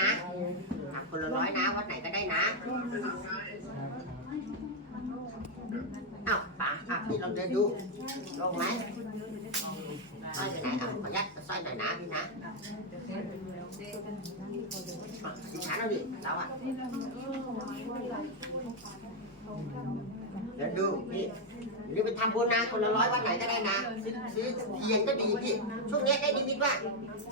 นะทำคนละร้อยนะวัดไหนก็ได้นะอ้าวป๋าอะพี่ลองเดินดูลงไหมสร้อยไปไหนอะขออนุญาตสร้อยหน่อยนะพี่นะอะสิช้าเราดิเราอะ เดินดูพี่เดี๋ยวไปทำบุญนะคนละร้อยวัดไหนก็ได้นะซื้อซื้อเทียนก็ดีพี่ ช่วงนี้ได้นิมิตว่า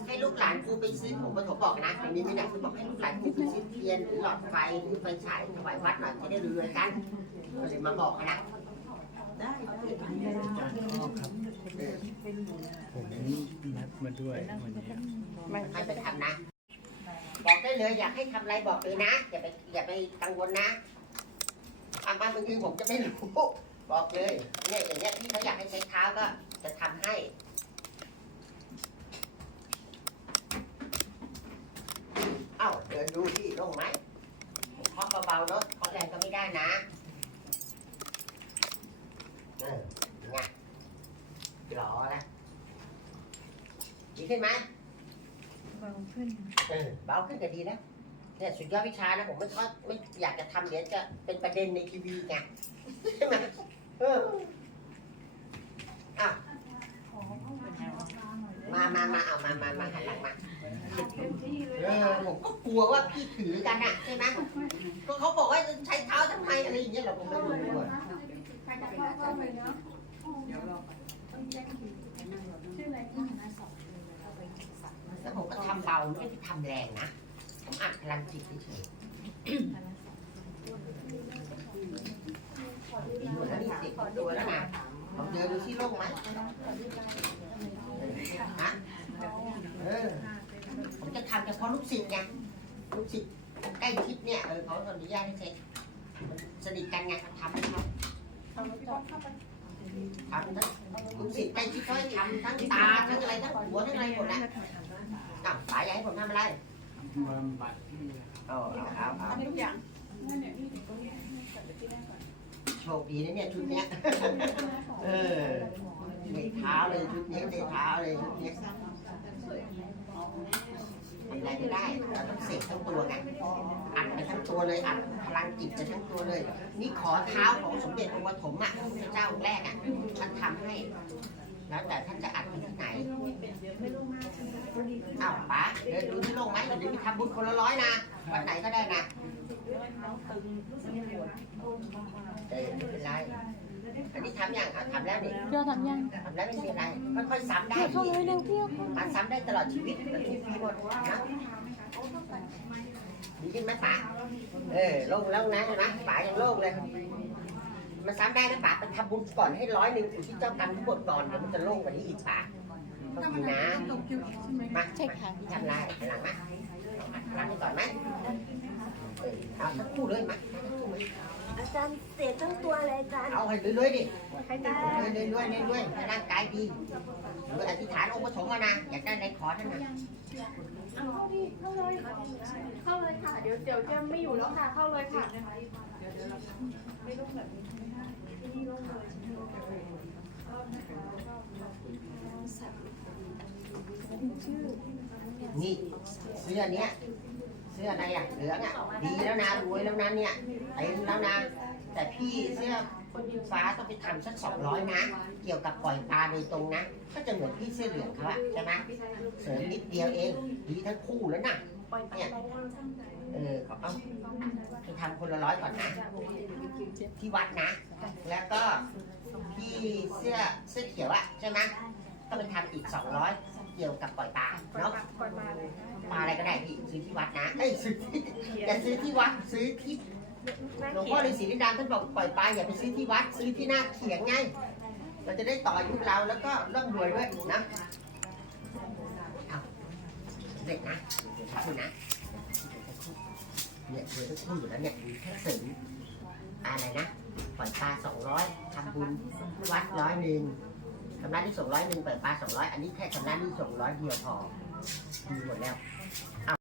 ให้ลูกหลานกูไปซื้อผมปฐมบอกนะอันนี้ไม่ได้คือบอกให้ลูกหลานกูไปซื้อเทียนหรือหลอดไฟหรือไฟฉายถวายวัดหน่อยจะได้รวยกันก็เลยมาบอกนะได้ผมนัดมาด้วยวันนี้ให้ไปทำนะ บอกได้เลยอยากให้ทำอะไรบอกเลยนะอย่าไปอย่าไปกังวลนะ ทำบ้านบางทีผมจะไม่รู้บอกเลยเนี่ยอย่างเงี้ยที่เขาอยากให้ใช้เท้าก็จะทำให้ เอ้าเดินดูที่ลงไหมเคาะเบาๆเนาะเคาะแรงก็ไม่ได้นะเออไงรอแล้วดีขึ้นไหมเบาขึ้น เออเบาขึ้นก็ดีนะ เนี่ยสุดยอดวิชานะผมไม่ชอบไม่อยากจะทำเดี๋ยวจะเป็นประเด็นในทีวีไงใช่ไหมเอออะมามามาเอามามามาหันหลังมาเออผมก็กลัวว่าพี่ถือกันอะใช่ไหมก็เขาบอกว่าใช้เท้าทำไมอะไรอย่างเงี้ยเราก็ไม่รู้อะแล้วผมก็ทำเบาไม่ได้ทำแรงนะ ผมอัดพลังจิตเฉยๆดีหมดแล้วนี่เด็กตัวแล้วนะลองเดินดูที่โล่งไหมฮะเออผมจะทำเฉพาะลูกศิษย์ไงลูกศิษย์ใกล้ชิดเนี่ยเออเขาอนุญาตให้เซ็นสนิทกันไงทำให้เขาทำทั้งลูกศิษย์ใกล้ชิดเขาให้ทำทั้งตาทั้งอะไรทั้งหัวทั้งอะไรหมดแหละอะสายอยากให้ผมทำอะไร มบัตรที่เอาเอาเอาเอาโชคดีนะเนี่ยชุดเนี้ย เออเตะเท้าเลยชุดนี้เตะเท้าเลยชุดเนี้ยทำอะไรไม่ได้เราต้องเสกทั้งตัวไงอัดไปทั้งตัวเลยอัดพลังจิตไปทั้งตัวเลย นี่ขอเท้าของสมเด็จองค์ปฐมอะพระพุทธเจ้าองค์แรกอะท่านทำให้ แล้วแต่ท่านจะอัด อ้าวป๋าเดินดูที่โลงไหมเดี๋ยวไปทำบุญคนละร้อยนะวันไหนก็ได้นะเออไม่เป็นไรอันนี้ทำยังอะทำแล้วนี่เพื่อทำยังทำแล้วไม่มีอะไรค่อยๆซ้ำได้เข้าเลยเร็วเที่ยวมันซ้ำได้ตลอดชีวิตมันทุกปีหมดนะดีขึ้นไหมป๋าเออโล่งแล้วนะเห็นไหมป๋ายังโล่งเลยมันซ้ำได้นะป๋าไปทำบุญก่อนให้ร้อยหนึ่งอยู่ที่เจ้ากรรมทั้งหมดก่อนเดี๋ยวมันจะโล่งกว่านี้อีกป๋า ต้องมีนะมาใช่ค่ะทำลายหลังมาหลังนี้ก่อนไหมเออเอาทั้งคู่เลยมาอาจารย์เสียทั้งตัวเลยอาจารย์เอาให้เรื่อยๆดิให้ได้เรื่อยๆเรื่อยๆเรื่อยๆให้ร่างกายดีหรืออธิษฐานองค์ปฐมเอานะอยากได้ในขอท่านนะเข้าดิเข้าเลยค่ะเข้าเลยค่ะเดี๋ยวเดี๋ยวจะไม่อยู่แล้วค่ะเข้าเลยค่ะ นี่เสื้อเนี้ยเสื้ออะไรอะเหลืองอะดีแล้วนะรวยแล้วนะเนี่ยเต็มแล้วนะแต่พี่เสื้อฟ้าต้องไปทำสักสองร้อยนะ เกี่ยวกับปล่อยปลาโดยตรงนะ ก็จะเหมือนพี่เสื้อเหลืองเขาอะใช่ไหมเสริมนิดเดียวเอง ดีทั้งคู่แล้วนะเนี่ยเออเขาเอาไปทำคนละร้อยก่อนนะ ที่วัดนะ แล้วก็พี่เสื้อเสื้อเขียวอะใช่ไหม ก็ไปทำอีกสองร้อยเกี่ยวกับปล่อยปลาเนาะปลาอะไรก็ได้พี่ซื้อที่วัดนะเอ้ยซื้อที่อย่าซื้อที่วัดซื้อที่หลวงพ่อฤาษีลินดาท่านบอกปล่อยปลาอย่าไปซื้อที่วัดซื้อที่หน้าเขียงไงเราจะได้ต่ออายุเราแล้วก็ร่ำรวยด้วยนะเอาเด็กนะเดี๋ยวพูดนะเนี่ยเดี๋ยวต้องพูดอยู่แล้วเนี่ยมีแค่เสริมอะไรนะปล่อยปลาสองร้อยทำบุญวัดร้อยหนึ่ง ชำระที่ส่งร้อยหนึ่งเปิดปลาสองร้อยอันนี้แค่ชำระที่ส่งร้อยเดียวพอดีหมดแล้ว